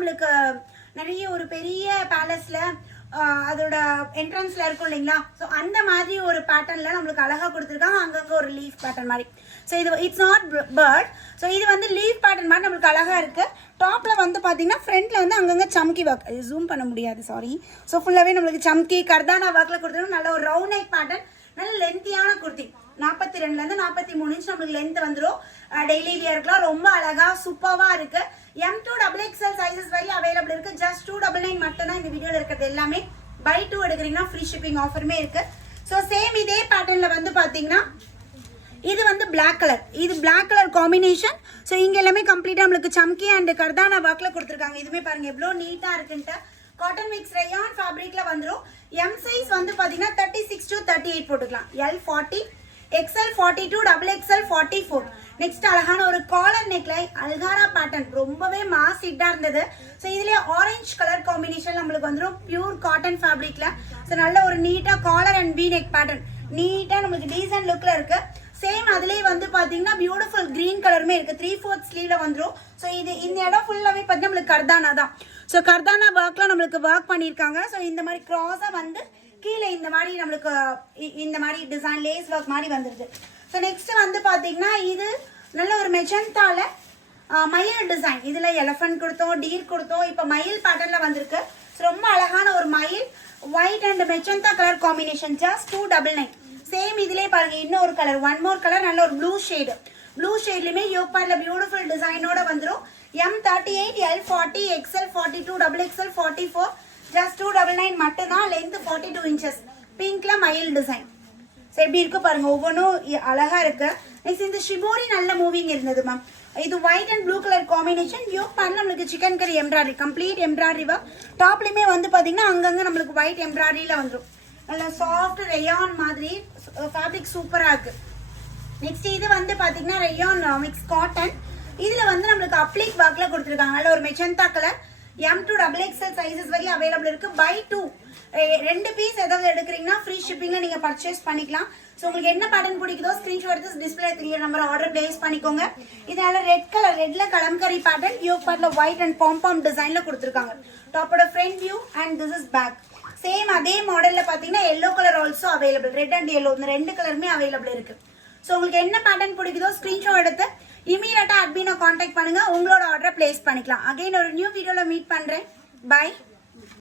நம்மளுக்கு நிறைய ஒரு பெரிய பேலஸ்ல அதோட என்ட்ரன்ஸ்ல இருக்கும் இல்லைங்களா? ஸோ அந்த மாதிரி ஒரு பேட்டர்ன்ல நம்மளுக்கு அழகா கொடுத்துருக்காங்க. அங்கங்க ஒரு லீஃப் பேட்டர்ன் மாதிரி. ஸோ இது இட்ஸ் நாட் பேர்ட். ஸோ இது வந்து லீஃப் பேட்டர்ன் மாதிரி நம்மளுக்கு அழகா இருக்கு. டாப்ல வந்து பாத்தீங்கன்னா ஃப்ரண்ட்ல வந்து அங்கங்க சம்கி ஒர்க், ஜூம் பண்ண முடியாது சாரி. ஸோ ஃபுல்லாவே நம்மளுக்கு சம்கி கர்தானா ஒர்க்ல கொடுத்துருக்கோம். நல்ல ஒரு ரவுண்ட் நெக் பேட்டர்ன், நல்ல லென்த்தியான குர்த்தி. 42ல இருந்து 43 இன்ச் நம்மளுக்கு லென்த் வந்துடும். டெய்லி வியர்க்குலாம் ரொம்ப அழகா சூப்பர்வா இருக்கு. M2XXL சைஸஸ் வரை அவைலபிள் இருக்கு. ஜஸ்ட் 299 மட்டும் தான் இந்த வீடியோல இருக்கிறது எல்லாமே. பை 2 எடுக்கிறீங்கன்னா ஃப்ரீ ஷிப்பிங் ஆஃபருமே இருக்கு. ஸோ சேம் இதே பேட்டர்ன்ல வந்து பாத்தீங்கன்னா இது வந்து பிளாக் கலர், இது பிளாக் கலர் காம்பினேஷன். ஸோ இங்க எல்லாமே கம்ப்ளீட்டா நம்மளுக்கு சம்கி அண்ட் கர்தானா ஒர்க்ல கொடுத்துருக்காங்க. இதுமே பாருங்க எவ்வளோ நீட்டா இருக்குன்ட்டு. காட்டன் மிக்ஸ் ரயான் ஃபேப்ரிக்ல வந்துடும். எம் சைஸ் வந்து பாத்தீங்கன்னா 36 to 38 போட்டுக்கலாம். L 40, XL 42, XXL 44. நெக்ஸ்ட் அழகான ஒரு காலர் நெக்லை அல்காரா பேட்டர்ன், ரொம்பவே மாஸ் ஹிட்டா இருந்தது. ஸோ இதுலயே ஆரஞ்சு கலர் காம்பினேஷன் நம்மளுக்கு வந்துடும் பியூர் காட்டன் ஃபேப்ரிக்ல. ஸோ நல்ல ஒரு நீட்டா collar and V neck pattern, நீட்டா நம்மளுக்கு டீசன்ட் லுக்ல இருக்கு. சேம் அதுலயே வந்து பாத்தீங்கன்னா பியூட்டிஃபுல் கிரீன் கலருமே இருக்கு. 3/4 ஸ்லீவ்ல வந்துடும். ஸோ இது இந்த இடம் ஃபுல்லாவே பார்த்தீங்கன்னா நம்மளுக்கு கர்தானா தான். ஸோ கர்தானா ஒர்க்ல நம்மளுக்கு ஒர்க் பண்ணியிருக்காங்க. ஸோ இந்த மாதிரி கிராஸா வந்து கீழே இந்த மாதிரி நம்மளுக்கு இந்த மாதிரி டிசைன் லேஸ் ஒர்க் மாதிரி வந்துருது. ஸோ நெக்ஸ்ட் வந்து பாத்தீங்கன்னா இது நல்ல ஒரு மெஜந்தால மயில் டிசைன். இதுல எலஃபண்ட் கொடுத்தோம், டீர் கொடுத்தோம், இப்போ மயில் பேட்டர்ன்ல வந்திருக்கு. ரொம்ப அழகான ஒரு மயில் white and magenta colour combination. Just 299. Same இதுலயே பாருங்க இன்னொரு கலர், ஒன் மோர் கலர், நல்ல ஒரு ப்ளூ ஷேடு. ப்ளூ ஷேட்லயுமே யோக் பார்ட்ல பியூட்டிஃபுல் டிசைனோட வந்துடும். M38, L 40, XL 42, XXL 44. Just 299 மட்டும் தான். Length 42 inches. பிங்க்ல மயில் டிசைன். ஸோ எப்படி இருக்கு பாருங்க, ஒவ்வொன்றும் அழகா இருக்கு. நெக்ஸ்ட் இந்த ஷிபோரி நல்ல மூவிங் இருந்தது மேம். இது white and blue colour combination. Yoke பார்ட்ல நம்மளுக்கு chikankari embroidery, complete embroidery work. டாப்லயுமே வந்து பாத்தீங்கன்னா அங்கங்க நம்மளுக்கு ஒயிட் எம்ப்ராய்டரியில வந்துடும். நல்ல சாஃப்ட் ரயான் மாதிரி ஃபேப்ரிக் சூப்பரா இருக்கு. நெக்ஸ்ட் இது வந்து பாத்தீங்கன்னா ரயான் மிக்ஸ் காட்டன். இதுல வந்து நம்மளுக்கு அப்ளிக் ஒர்க்ல கொடுத்துருக்காங்க. நல்ல ஒரு மெஜந்தா கலர். M2XXL சைஸஸ் வரை அவைலபிள் இருக்கு. பை 2 2 பீஸ் ஏதாவது எடுக்கிறீங்கன்னா ஃப்ரீ ஷிப்பிங்ல நீங்க பர்ச்சேஸ் பண்ணிக்கலாம். ஸோ உங்களுக்கு என்ன பேட்டர்ன் பிடிக்குதோ ஸ்கிரீன்ஷாட் எடுத்து டிஸ்பிளே தெரியுற நம்பர் ஆர்டர் பிளேஸ் பண்ணிக்கோங்க. இதனால ரெட் கலர், ரெட்ல கலம்கரி பேட்டர்ன், யோக் பார்ட்ல ஒயிட் அண்ட் பாம் டிசைன்ல கொடுத்துருக்காங்க. டாப்போட front view and this is back. Same அதே மாடல்ல பாத்தீங்கன்னா yellow colour also available. Red and yellow இந்த ரெண்டு கலருமே அவைலபிள் இருக்கு. ஸோ உங்களுக்கு என்ன பேட்டர்ன் பிடிக்குதோ ஸ்கிரீன்ஷாட் எடுத்து இமீடியட்டா அட்மினை கான்டாக்ட் பண்ணுங்க. உங்களோட ஆர்டரை பிளேஸ் பண்ணிக்கலாம். அகைன் ஒரு நியூ வீடியோல மீட் பண்றேன். பை.